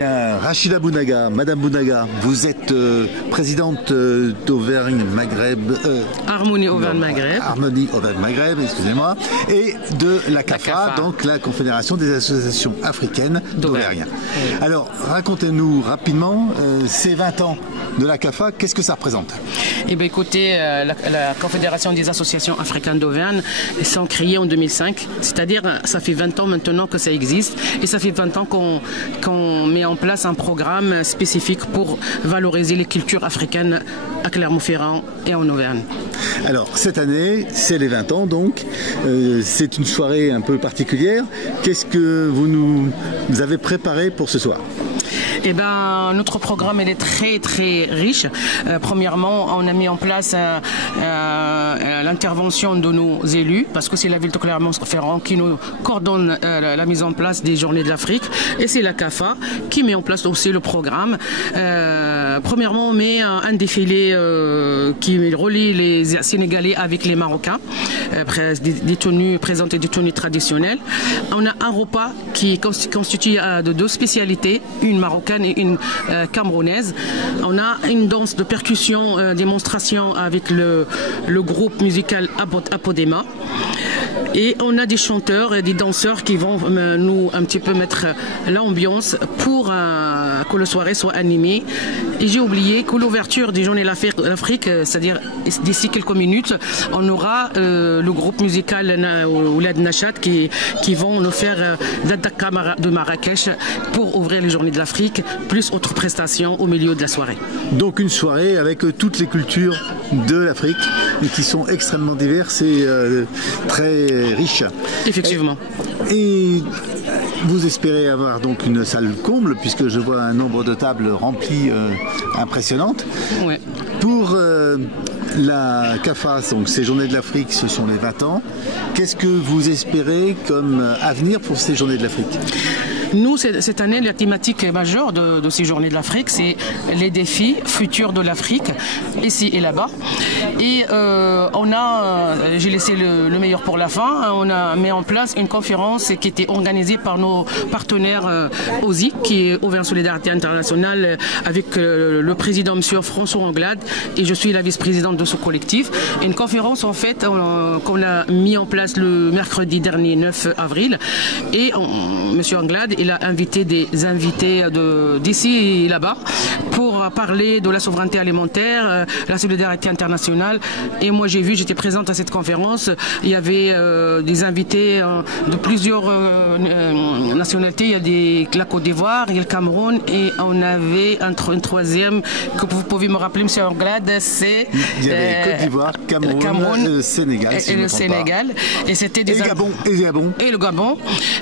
Rachida Bounaga, Madame Bounaga, vous êtes présidente d'Auvergne-Maghreb. Harmonie Auvergne-Maghreb. Harmonie Auvergne-Maghreb, excusez-moi. Et de la CAFA, donc la Confédération des associations africaines d'Auvergne. Alors, racontez-nous rapidement ces 20 ans de la CAFA, qu'est-ce que ça représente? Eh bien, écoutez, la Confédération des associations africaines d'Auvergne s'est créée en 2005, c'est-à-dire ça fait 20 ans maintenant que ça existe et ça fait 20 ans qu'on met en place un programme spécifique pour valoriser les cultures africaines à Clermont-Ferrand et en Auvergne. Alors, cette année, c'est les 20 ans, donc c'est une soirée un peu particulière. Qu'est-ce que vous avez préparé pour ce soir? Eh ben, notre programme il est très très riche. Premièrement, on a mis en place l'intervention de nos élus, parce que c'est la ville de Clermont-Ferrand qui nous coordonne la mise en place des Journées de l'Afrique, et c'est la CAFA qui met en place aussi le programme. Premièrement, on met un défilé qui relie les Sénégalais avec les Marocains, présenter des tenues traditionnelles. On a un repas qui est constitué de deux spécialités, une marocaine et une camerounaise. On a une danse de percussion, démonstration avec le groupe musical Apodema. Et on a des chanteurs et des danseurs qui vont nous un petit peu mettre l'ambiance pour que la soirée soit animée. Et j'ai oublié que l'ouverture des Journées de l'Afrique, c'est-à-dire d'ici quelques minutes, on aura le groupe musical Oulad Nachat qui vont nous faire Dadaka de Marrakech pour ouvrir les Journées de l'Afrique, plus autres prestations au milieu de la soirée. Donc une soirée avec toutes les cultures de l'Afrique qui sont extrêmement diverses et très riches. Effectivement. Et vous espérez avoir donc une salle comble, puisque je vois un nombre de tables remplies impressionnantes. Ouais. Pour la CAFA, donc ces Journées de l'Afrique, ce sont les 20 ans. Qu'est-ce que vous espérez comme avenir pour ces Journées de l'Afrique? Nous, cette année, la thématique majeure de ces Journées de l'Afrique, c'est les défis futurs de l'Afrique, ici et là-bas. Et j'ai laissé le meilleur pour la fin, on a mis en place une conférence qui était organisée par nos partenaires OSI, qui est Auvergne Solidarité Internationale, avec le président M. François Anglade, et je suis la vice-présidente de ce collectif. Une conférence, en fait, qu'on a mis en place le mercredi dernier, 9 avril, et M. Anglade, il a invité des invités d'ici et là-bas pour parler de la souveraineté alimentaire, la solidarité internationale. Et moi j'étais présente à cette conférence. Il y avait des invités de plusieurs nationalités. Il y a la Côte d'Ivoire, il y a le Cameroun, et on avait un troisième que vous pouvez me rappeler, M. Anglade, c'est... Il y avait Côte d'Ivoire, Cameroun, et le Sénégal. Et le Sénégal. Et c'était des Gabon. Et le Gabon.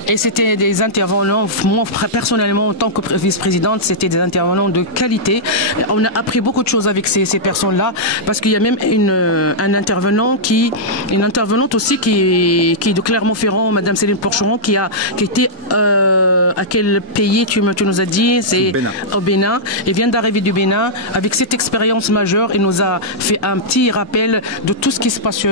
Et c'était des intervenants. Moi, personnellement, en tant que vice-présidente, c'était des intervenants de qualité. On a appris beaucoup de choses avec ces personnes-là, parce qu'il y a même une intervenante aussi qui est de Clermont-Ferrand, Madame Céline Porcheron, qui était à quel pays tu nous as dit? C'est au Bénin. Elle vient d'arriver du Bénin avec cette expérience majeure. Elle nous a fait un petit rappel de tout ce qui se passe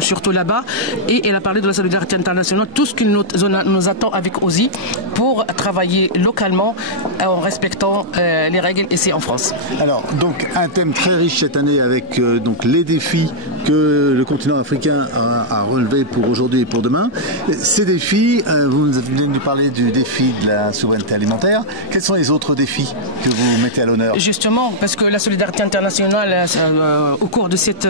surtout là-bas, et elle a parlé de la solidarité internationale, tout ce qui nous attend avec OSI pour travailler localement en respectant les règles ici en France. Alors, donc un thème très riche cette année avec donc les défis que le continent africain a relevés pour aujourd'hui et pour demain. Ces défis, vous venez de nous parler du défi de la souveraineté alimentaire. Quels sont les autres défis que vous mettez à l'honneur? Justement, parce que la solidarité internationale, au cours de cette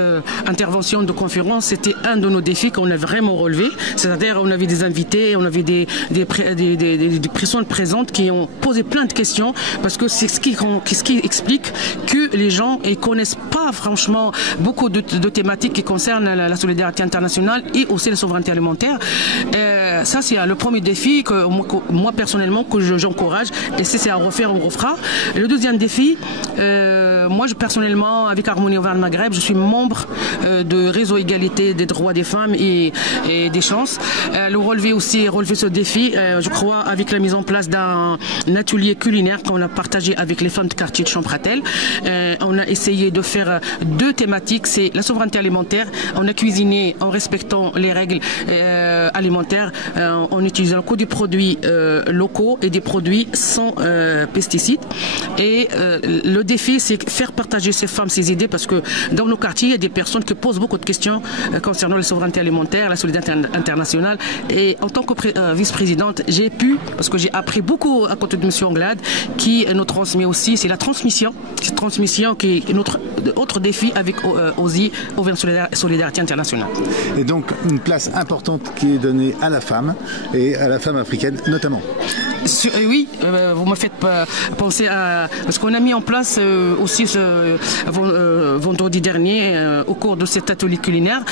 intervention de conférence, c'était un de nos défis qu'on a vraiment relevé. C'est-à-dire, on avait des invités, on avait des personnes présentes qui ont posé plein de questions, parce que c'est ce qui explique que les gens ne connaissent pas franchement beaucoup de thématiques qui concernent la solidarité internationale et aussi la souveraineté alimentaire. Ça, c'est le premier défi que moi personnellement que j'encourage, et c'est à refaire, on refera. Et le deuxième défi, moi personnellement, avec Harmonie Auvergne-Maghreb, je suis membre de Réseau Égalité des droits des femmes et des chances. Relever ce défi, je crois, avec la mise en place d'un atelier culinaire qu'on a partagé avec les femmes de quartier de Champratel. On a essayé de faire deux thématiques, c'est la souveraineté alimentaire. On a cuisiné en respectant les règles alimentaire en utilisant que des produits locaux et des produits sans pesticides. Et le défi, c'est faire partager ces femmes ces idées, parce que dans nos quartiers, il y a des personnes qui posent beaucoup de questions concernant la souveraineté alimentaire, la solidarité internationale. Et en tant que vice-présidente, j'ai pu, parce que j'ai appris beaucoup à côté de M. Anglade, qui nous transmet aussi, c'est la transmission. Cette transmission qui est notre autre défi avec OSI, Auvergne Solidarité Internationale. Et donc une place importante qui est donnée à la femme et à la femme africaine notamment. Oui, vous me faites penser à... Parce qu'on a mis en place aussi vendredi dernier, au cours de cet atelier culinaire,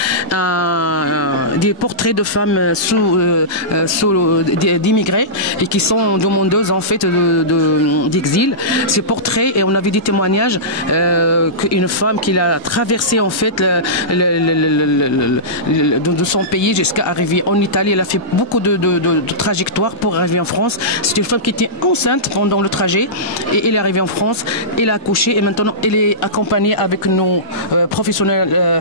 des portraits de femmes d'immigrés et qui sont demandeuses en fait d'exil. Ces portraits, et on avait des témoignages qu'une femme qui a traversé en fait de son pays jusqu'à arriver en Italie. Elle a fait beaucoup de trajectoires pour arriver en France. C'est une femme qui était enceinte pendant le trajet et elle est arrivée en France, elle a accouché et maintenant elle est accompagnée avec nos professionnels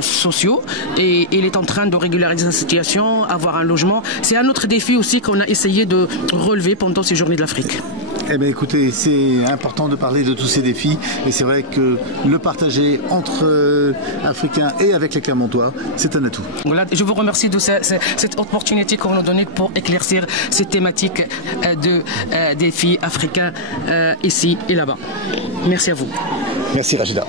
sociaux et elle est en train de régulariser sa situation, avoir un logement. C'est un autre défi aussi qu'on a essayé de relever pendant ces journées de l'Afrique. Eh bien écoutez, c'est important de parler de tous ces défis et c'est vrai que le partager entre Africains et avec les Clermontois, c'est un atout. Voilà, je vous remercie de cette opportunité qu'on nous donne pour éclaircir cette thématique de défis africains ici et là-bas. Merci à vous. Merci Rachida.